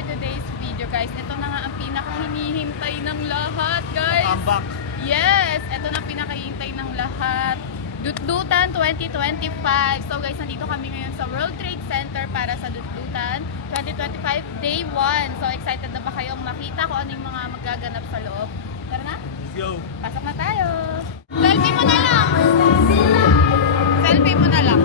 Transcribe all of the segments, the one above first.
for today's video, guys. Ito na nga ang pinakahinihintay ng lahat, guys. Comeback. Yes, ito na pinakahihintay ng lahat. Dutdutan 2025. So guys, nandito kami ngayon sa World Trade Center para sa Dutdutan 2025 Day 1. So excited na ba kayong makita kung ano yung mga magaganap sa loob? Tara na? Let's go! Pasok na tayo! Selfie mo na lang! Selfie mo na lang!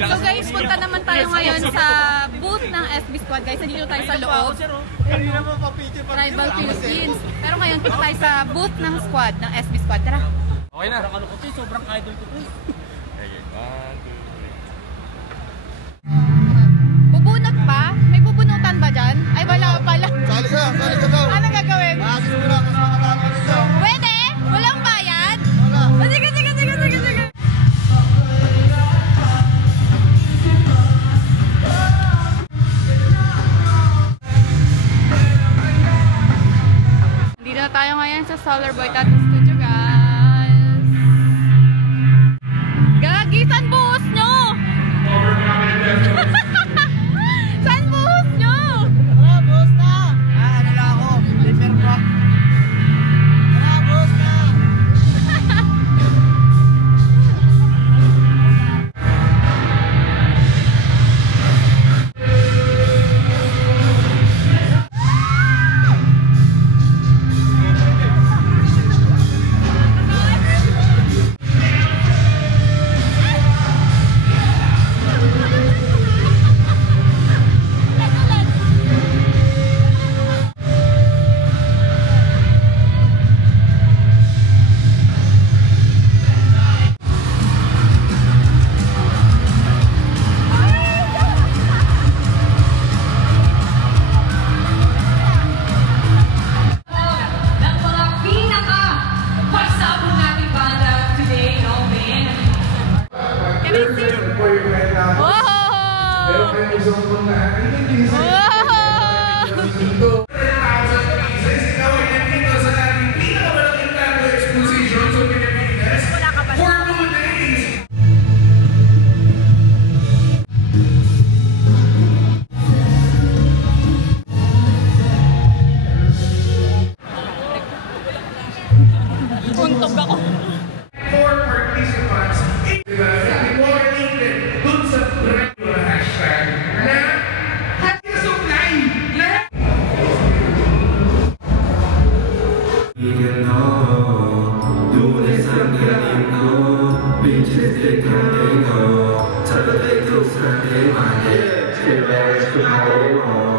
So guys, punta naman tayo ngayon sa booth ng SB Squad. Guys, nandito tayo sa loob. Tribal Philippines. Pero ngayon, punta tayo sa booth ng squad, ng SB Squad. Tara! Okay na. Sobrang idol ko ito. Bubunot pa? May bubunutan ba dyan? Ay, wala pala. Sali ka daw. Ano gagawin? Maasis mo na, kasi makakakot ito. Pwede? Walang bayad? Wala. Sige. Dito na tayo ngayon sa Solar Boy Tattoo Studio, guys. Gagi, saan buhos nyo? Saan buhos nyo? Tara, boss na! Ano lang ako? Liver pa. Tara, boss na! Untog ako. For participants, dun sa hashtag na supply na Sunday, Monday, Tuesday, Wednesday,